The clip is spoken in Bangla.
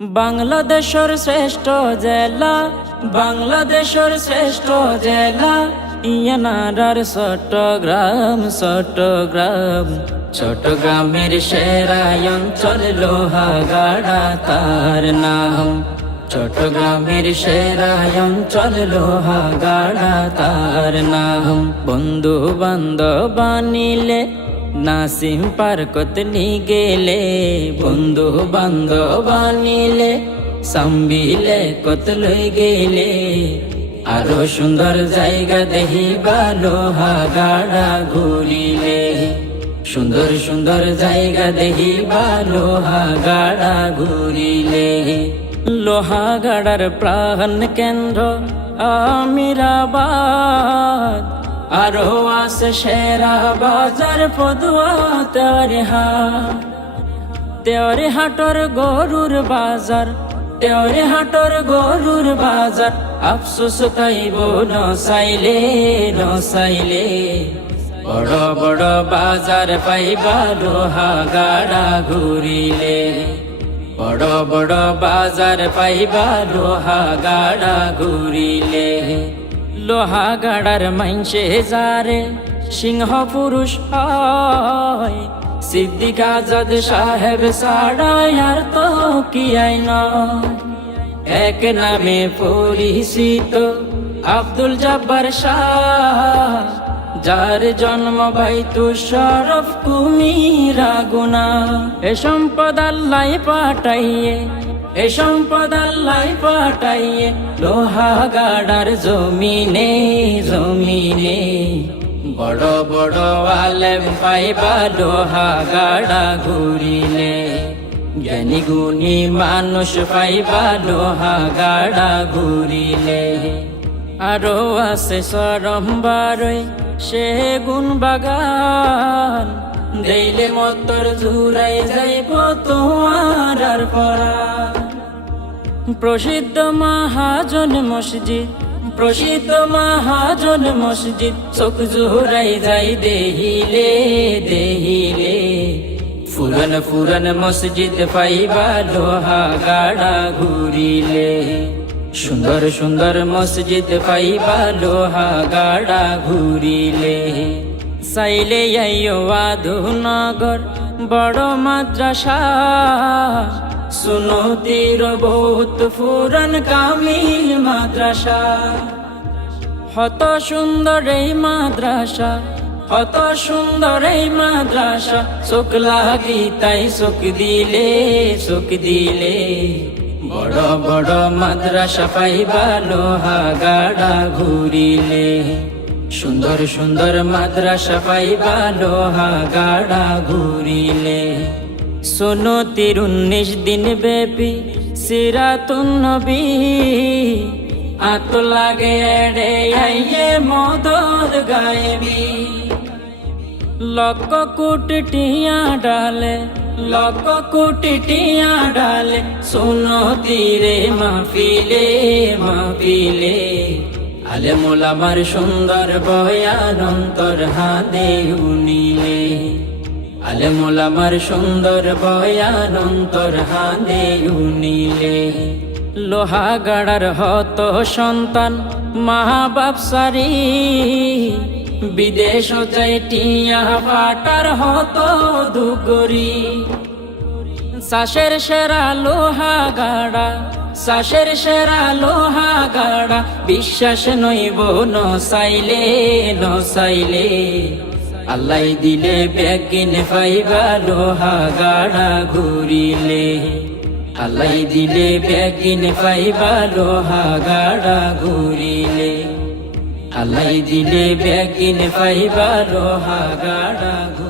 বাংলাদেশের শ্রেষ্ঠ জেলা, বাংলাদেশের শ্রেষ্ঠ জেলা ইয়ানারার চট্টগ্রাম। চট্টগ্রাম চট্টগ্রামের সেরা অঞ্চল লোহাগাড়া তার নাম। চট্টগ্রামের সেরা অঞ্চল লোহাগাড়া তার নাম। বন্ধু বান্ধব আনিলে নাসিম পার্কত নি গেলে, বন্ধু বান্ধব আনিলে সাম্বিলে কত লই গেলে। আরো সুন্দর জায়গা দেখিবা লোহাগাড়া ঘুরিলে, সুন্দর সুন্দর জায়গা দেখিবা লোহাগাড়া ঘুরিলে। লোহাগাড়ার প্রাণ কেন্দ্র আমিরাবাদ, আরো আছে সেরা বাজার পদুয়া তেওরে হাটর গরুর বাজার, তেওরে হাটর গরুর বাজার। আফসোস তাইব নসাইলে নসাইলে, বড় বড় বাজার পাইবা লোহাগাড়া ঘুরিলে। বড় বড় বাজার পাইবা লোহাগাড়া ঘুরিলে। লোহাগাড়ার মাইনসে যারে সিংহ পুরুষ হয়, সিদ্দিক আজাদ সাহেব ছাড়া আর তো কি আইনা। এক নামে পরিচিত আব্দুল জব্বার শাহ, যার জন্ম বাইতু শরফ কুমিরা গুনা। এ সম্পদ আল্লাহ পাঠাইয়ে, এ সম্পদ আল্লাহ পাঠাইয়ে লোহাগাড়ার জমিনে জমিনে। বড় বড় আলেম পাইবা লোহাগাড়া ঘুরিলে, জ্ঞানী গুণী মানুষ পাইবা লোহাগাড়া ঘুরিলে। আরো আছে সরম্বারই সেগুন বাগান, দেইলে মতর জুড়াই যাইব তোমার আর পরা। প্রসিদ্ধ মহাজন মসজিদ, প্রসিদ্ধ মহাজন মসজিদ, চোখ জুড়াই যাই দেহিলে দেহিলে। ফুরন ফুরন মসজিদ পাইবা লোহাগাড়া ঘুরিলে, সুন্দর সুন্দর মসজিদ পাইবা লোহাগাড়া ঘুরিলে। চাইলে আইও আধুনগর বড় মাদ্রাসা, সুনতির বহুত ফুরন কামিল মাদ্রাসা। হত সুন্দর এই মাদ্রাসা, হত সুন্দর এই মাদ্রাসা। চোখ লাগি তাই চোখ দিলে চোখ দিলে। বড় বড় মাদ্রাসা পাইবা লোহাগাড়া ঘুরিলে, সুন্দর সুন্দর মাদ্রাসা পাইবা লোহাগাড়া ঘুরিলে। শোনো 19 দিন ব্যাপী সিরাতুন নবী, আত লাগে রে আইয়ে মদদ গায়েবী। লক্ষ কোটি টিয়া ডালে, লক্ষ কোটি টিয়া ডালে, শোনো তীরে মাহফিলে মাহফিলে। আলেম ওলামার সুন্দর বয়ান অন্তর হাতে উনিলে, আলেম ওলামার সুন্দর বয়ান অন্তর হাতে উনিলে। লোহাগাড়ার হত সন্তান মা বাপ সারি, বিদেশ যাই টিয়া পাটার হত দুগরি। চাষের সেরা লোহাগাড়া, চাষের সেরা লোহাগাড়া। বিশ্বাস নইব নসাইলে নসাইলে, আল্লাহ দিলে বেগিন পাইবা লোহাগাড়া ঘুরিলে। আল্লাহ দিলে বেগিন পাইবা লোহাগাড়া ঘুরিলে। আল্লাহ দিলে বেগিন পাইবা লোহাগাড়া ঘুরিলে।